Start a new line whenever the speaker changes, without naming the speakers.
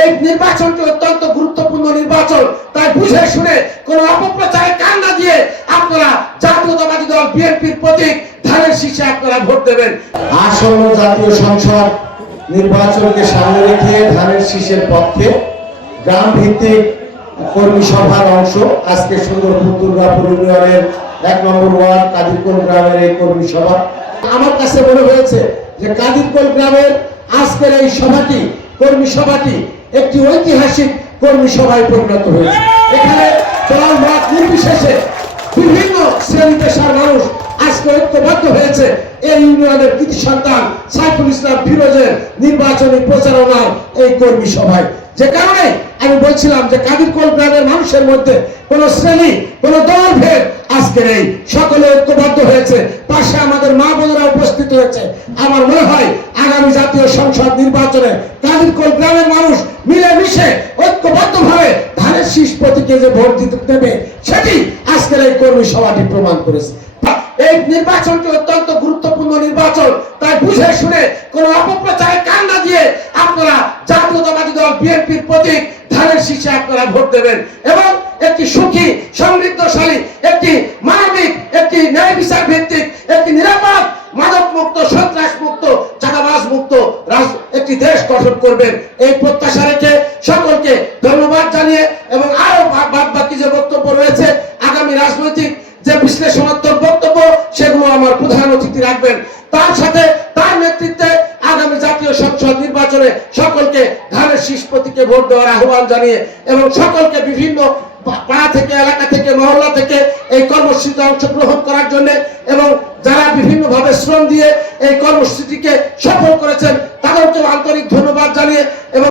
এই নির্বাচনটি অত্যন্ত গুরুত্বপূর্ণ নির্বাচন। তাই বুঝে শুনে কোন অপপ্রচারে কান না দিয়ে আপনারা জাতীয়তাবাদী দল বিএনপির প্রতীক ধানের শীষে আপনারা ভোট দেবেন।
আসন্ন জাতীয় সংসদ নির্বাচনকে সামনে রেখে ধানের শীষের পক্ষে গ্রাম ভিত্তিক কর্মী সভার অংশ। আজকে সুন্দরপুর দুর্গাপুর ইউনিয়নের এক নম্বর ওয়ার্ড কাদিরপুর গ্রামের এই কর্মী সভা। আমার কাছে মনে হয়েছে যে কাদিরপুর গ্রামের আজকের এই সভাটি কর্মী সভাটি একটি ঐতিহাসিক কর্মী সভায় পরিণত হয়েছে। এখানে দল মত নির্বিশেষে বিভিন্ন শ্রেণি পেশার মানুষ আজকে ঐক্যবদ্ধ হয়েছে। এই ইউনিয়নের কৃতি সন্তান সাইফুল ইসলাম ফিরোজের নির্বাচনী প্রচারণার এই কর্মী সভায়। যে কারণে আমি বলছিলাম যে কাদিরকোল গ্রামের মানুষের মধ্যে কোন শ্রেণি, কোন দল ভেদ আজকে নেই সকলে ঐক্যবদ্ধ হয়েছে। পাশে আমাদের মা বোনেরা উপস্থিত হয়েছে আমার মনে হয় আগামী জাতীয় সংসদ নির্বাচনে কাদিরকোল গ্রামের মানুষ মিলেমিশে ঐক্যবদ্ধ ভাবে ধানের শীষ প্রতীকে যে ভোট দিতে দেবে, সেটি আজকের এই কর্মী সভাটি প্রমাণ করেছে।
এই নির্বাচনটি অত্যন্ত গুরুত্বপূর্ণ নির্বাচন, তাই বুঝে শুনে কোন অপপ্রচারে কান না দিয়ে আপনারা জাতীয়তাবাদী দল বিএনপির প্রতীক ধানের শীষে আপনারা ভোট দেবেন এবং একটি সুখী, সমৃদ্ধশালী, একটি মানবিক, একটি ন্যায় বিচার ভিত্তিক, একটি নিরাপদ মুক্ত সন্ত্রাস মুক্ত চাঁদাবাজ মুক্ত একটি দেশ গঠন করবেন। এই প্রত্যাশা রেখে সকলকে ধন্যবাদ জানিয়ে এবং আরও বাদ বাকি যে বক্তব্য রয়েছে, আগামী রাজনৈতিক যে বিশ্লেষণাত্মক বক্তব্য, সেগুলো আমার প্রধান অতিথি রাখবেন। তার সাথে তার নেতৃত্বে আগামী জাতীয় সংসদ নির্বাচনে সকলকে ধানের শীষ প্রতীকে ভোট দেওয়ার আহ্বান জানিয়ে এবং সকলকে বিভিন্ন পাড়া থেকে, এলাকা থেকে, মহল্লা থেকে এই কর্মসূচিতে অংশগ্রহণ করার জন্য এবং যারা বিভিন্ন ভাবে শ্রম দিয়ে এই কর্মসূচিটিকে সফল করেছেন তাদেরকে আন্তরিক ধন্যবাদ জানিয়ে এবং